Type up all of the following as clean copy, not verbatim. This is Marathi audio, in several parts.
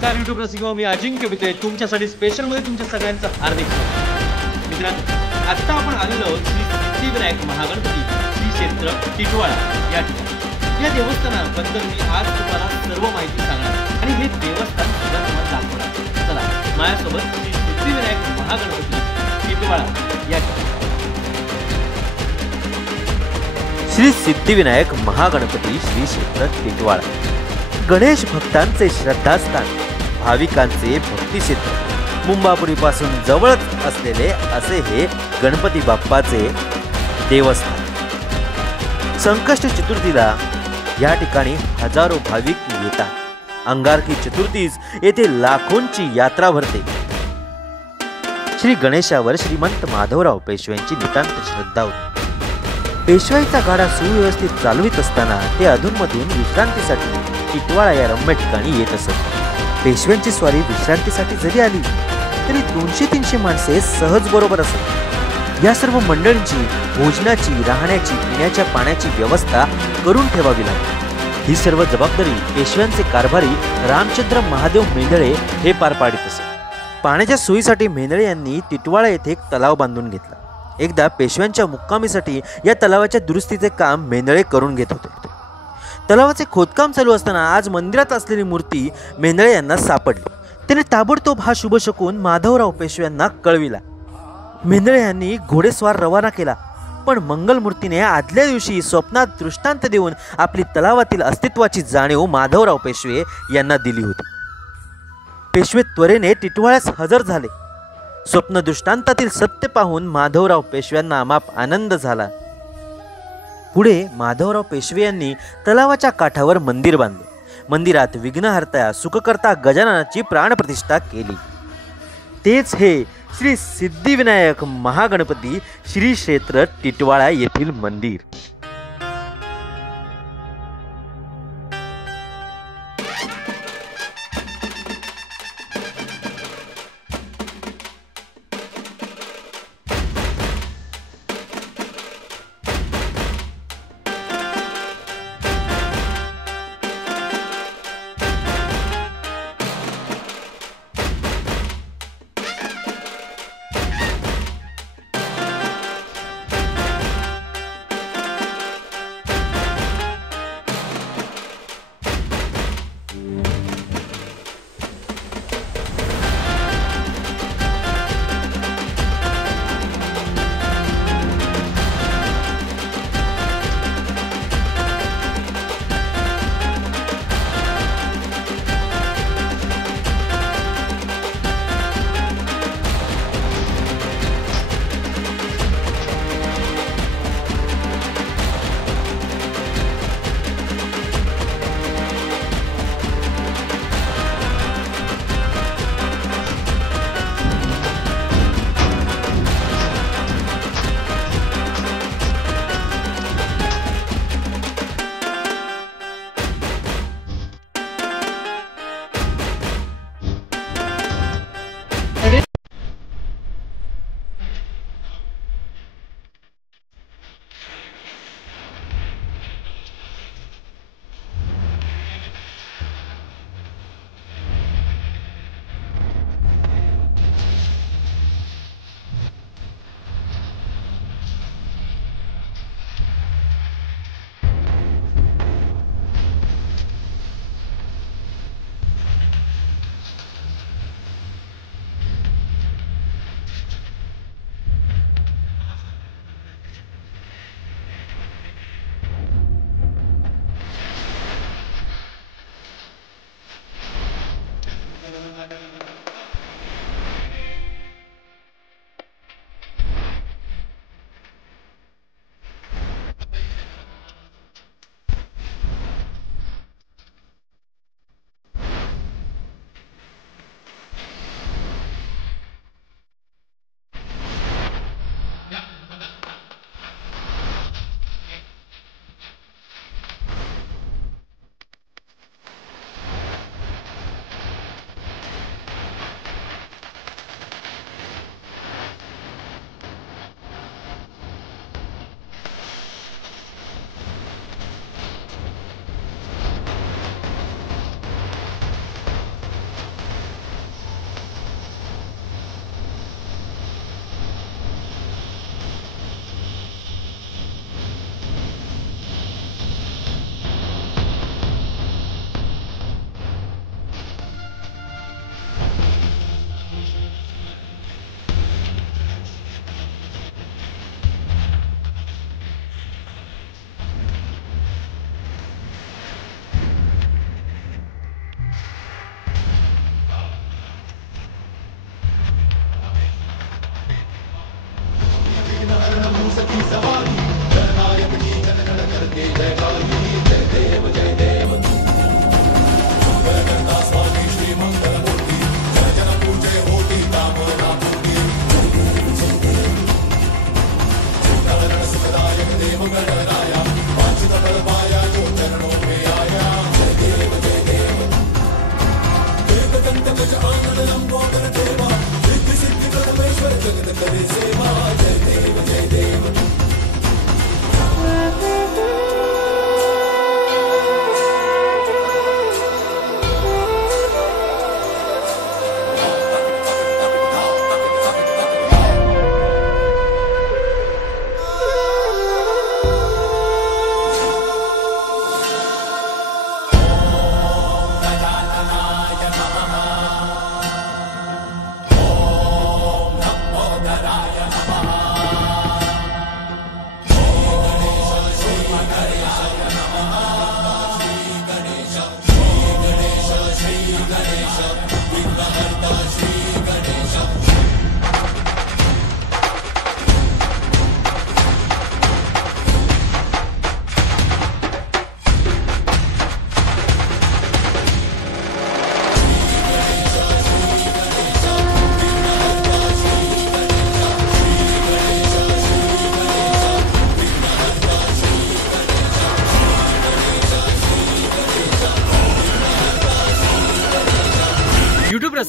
नमस्कार YouTube रसिको, मी अजिंक्य विते तुमच्यासाठी स्पेशल मध्ये तुमच्या सगळ्यांचं हार्दिक स्वागत। मित्रांनो, आता आपण आलेलो आहोत श्री सिद्धिविनायक महागणपती श्री क्षेत्र टिटवाळा या ठिकाणी। या देवस्थानाबद्दल मी आज तुम्हाला सर्व माहिती सांगणार आणि हे देवस्थान सुद्धा तुम्हाला दाखवणार। चला माझ्यासोबत श्री सिद्धिविनायक महागणपती टिटवाळा या ठिकाणी। श्री सिद्धिविनायक महागणपती श्री क्षेत्र टिटवाळा गणेश भक्तांचे श्रद्धास्थान, भाविकांचे भक्तिक्षेत्र। मुंबापुरीपासून जवळच असलेले असे हे गणपती बाप्पाचे देवस्थान। संकष्ट चतुर्थीला या ठिकाणी हजारो भाविक येतात। अंगारकी चतुर्थीस येथे लाखोंची यात्रा भरते। श्री गणेशावर श्रीमंत माधवराव पेशव्यांची नितांत श्रद्धा होती। पेशवाईचा गाडा सुव्यवस्थित चालवित असताना ते अधूनमधून विश्रांतीसाठी टिटवाळा या रम्य ठिकाणी येत असत। पेशव्यांची स्वारी विश्रांतीसाठी जरी आली तरी 200-300 माणसे सहज बरोबर असत। या सर्व मंडळींची भोजनाची, राहण्याची, पिण्याच्या पाण्याची व्यवस्था करून ठेवावी लागली। ही सर्व जबाबदारी पेशव्यांचे कारभारी रामचंद्र महादेव मेंदळे हे पार पाडित असत। पाण्याच्या सोयीसाठी मेंदळे यांनी टिटवाळा येथे एक तलाव बांधून घेतला। एकदा पेशव्यांच्या मुक्कामीसाठी या तलावाच्या दुरुस्तीचे काम मेंदळे करून घेत होते। तलावाचे खोदकाम चालू असताना आज मंदिरात असलेली मूर्ती मेंदळे यांना सापडली। त्याने ताबडतोब हा शुभ शकून माधवराव पेशव्यांना कळविला। मेंदळे यांनी घोडेस्वार रवाना केला, पण मंगलमूर्तीने आदल्या दिवशी स्वप्नात दृष्टांत देऊन आपली तलावातील अस्तित्वाची जाणीव माधवराव पेशवे यांना दिली होती। पेशवे त्वरेने टिटवाळ्यास हजर झाले। स्वप्न दृष्टांतातील सत्य पाहून माधवराव पेशव्यांना अमाप आनंद झाला। पुढे माधवराव पेशवे यांनी तलावाच्या काठावर मंदिर बांधले। मंदिरात विघ्नहर्ता सुखकर्ता गजाननाची प्राणप्रतिष्ठा केली। तेच हे श्री सिद्धिविनायक महागणपती श्री क्षेत्र टिटवाळा येथील मंदिर।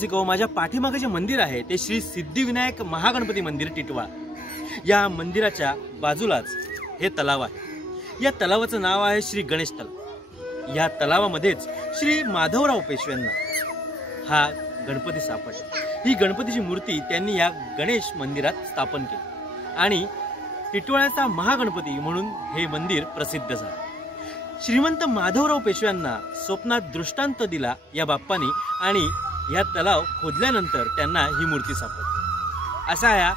रसिको, माझ्या पाठीमागे जे मंदिर आहे ते श्री सिद्धिविनायक महागणपती मंदिर टिटवाळा. या मंदिराच्या बाजूलाच हे तलाव आहे. या तलावाचं नाव आहे श्री गणेश तलाव. या तलावामध्येच श्री माधवराव पेशव्यांना हा गणपती सापडला. ही गणपतीची मूर्ती त्यांनी या गणेश मंदिरात स्थापन केली आणि टिटवाळ्याचा महागणपती म्हणून हे मंदिर प्रसिद्ध झाले. श्रीमंत माधवराव पेशव्यांना स्वप्नात दृष्टांत दिला या बाप्पानी आणि या तलाव खोदल्यानंतर त्यांना ही मूर्ती सापडली. असा या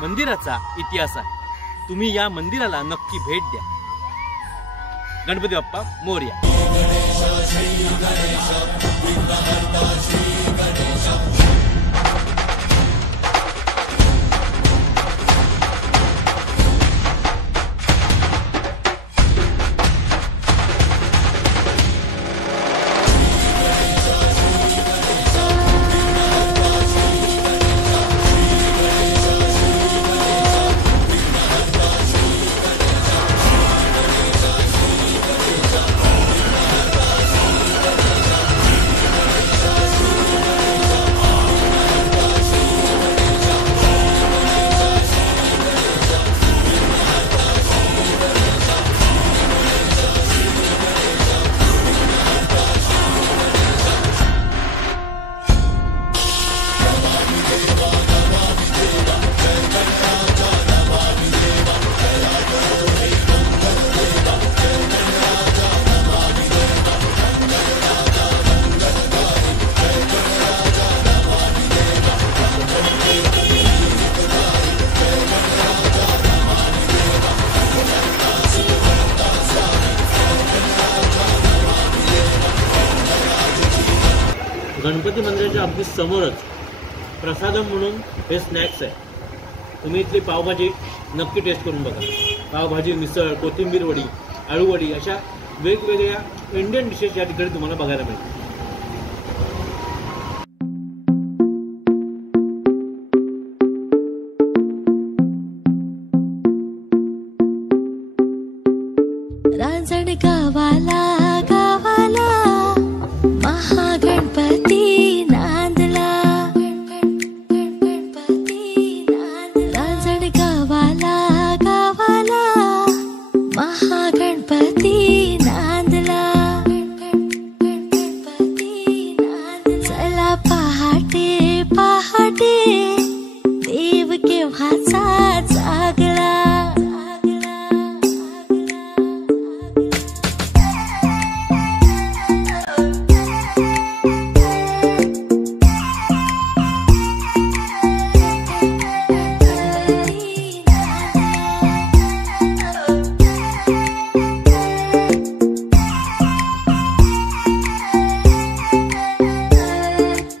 मंदिराचा इतिहास आहे. तुम्ही या मंदिराला नक्की भेट द्या. गणपती बाप्पा मोरया. गणपती मंदिराच्या अगदी समोरच प्रसादम म्हणून हे स्नॅक्स आहे. तुम्ही इथली पावभाजी नक्की टेस्ट करून बघा. पावभाजी, मिसळ, कोथिंबीर वडी, आळूवडी अशा वेगवेगळ्या इंडियन डिशेस या ठिकाणी तुम्हाला बघायला मिळतील. रांजण गावाला गावाला महागणपती नांदला. रांजण गावाला गावाला महागणपती नांदला. चला पहाटे पहाटे देव केव्हाचा जागला.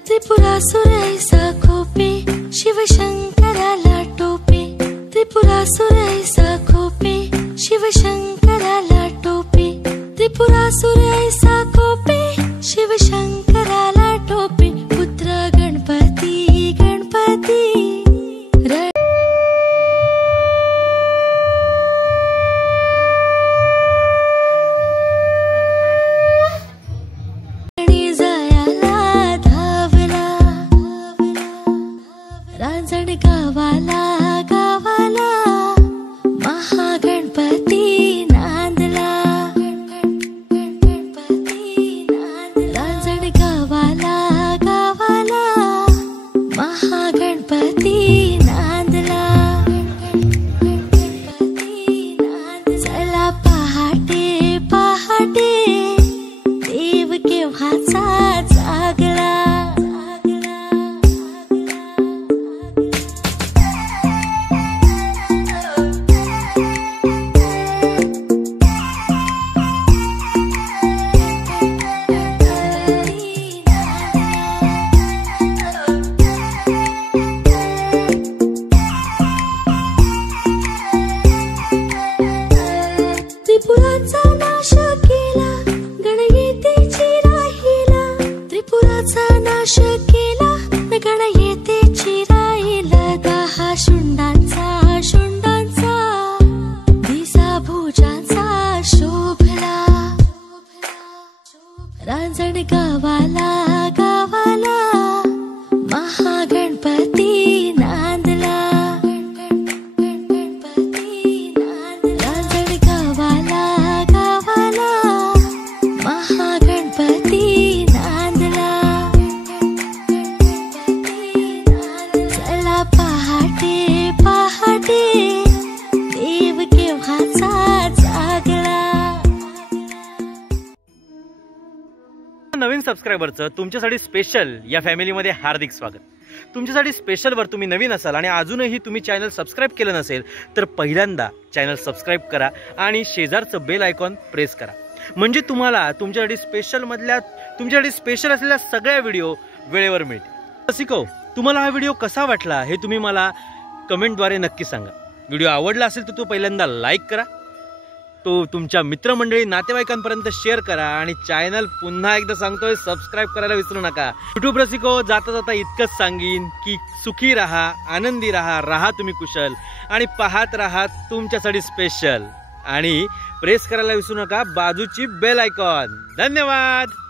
त्रिपुरासुरैसा खोपे शिवशंकराला टोपे. त्रिपुरासुरैसा खोपे शिवशंकराला टोपे. त्रिपुरासुरैसा खोपे शिवशंकराला टोपे. पुत्र गणपती गणपती रांजण गावाला गावाला महागणपती नांदला. रांजण गावाला गावाला महागणपती नांदला. चला पहाटे पहाटे देव केव्हाचा जागला. त्रिपुराचा नाश केला गणयेतेची राहिला. त्रिपुराचा नाश केला गणयेतेची राहिला. 10 शुंडांचा शुंडांचा दिसा भुजांचा शोभला. रांजण गावाला गावाला सबस्क्रायबरचं तुमच्यासाठी स्पेशल या फॅमिलीमध्ये हार्दिक स्वागत. तुमच्यासाठी स्पेशलवर तुम्ही नवीन असाल आणि अजूनही तुम्ही चॅनल सबस्क्राईब केलं नसेल तर पहिल्यांदा चॅनल सबस्क्राईब करा आणि शेजारचं बेल आयकॉन प्रेस करा, म्हणजे तुम्हाला तुमच्यासाठी स्पेशल असलेल्या सगळ्या व्हिडिओ वेळेवर मिळतील. रसिको, तुम्हाला हा व्हिडिओ कसा वाटला हे तुम्ही मला कमेंटद्वारे नक्की सांगा. व्हिडिओ आवडला असेल तर तो पहिल्यांदा लाईक करा, तो तुमच्या मित्रमंडळी नातेवाईकांपर्यंत शेअर करा आणि चॅनल पुन्हा एकदा सांगतोय सबस्क्राईब करायला विसरू नका. युट्यूब रसिको, जाता जाता इतकंच सांगीन की सुखी राहा, आनंदी राहा तुम्ही कुशल आणि पाहत राहा तुमच्यासाठी स्पेशल आणि प्रेस करायला विसरू नका बाजूची बेल आयकॉन. धन्यवाद.